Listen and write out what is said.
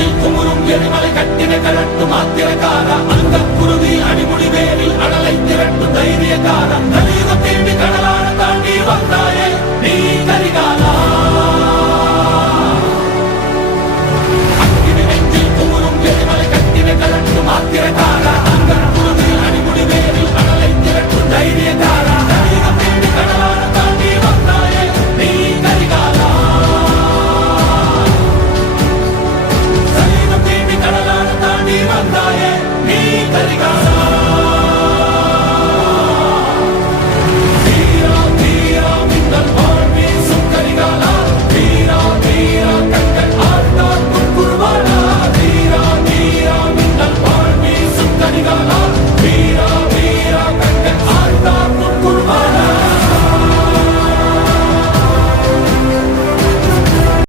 நெஞ்சில் குமுறும் எரிமலை கட்டின கரட்டும் ஆத்திரக்காரா, அந்த குருதி அடிமுடி வேரில் அடலை திரட்டும் தைரியக்காரா, கலியுகம் தேடி கடலான தாண்டி வந்தாயே நீ கரிகாலா.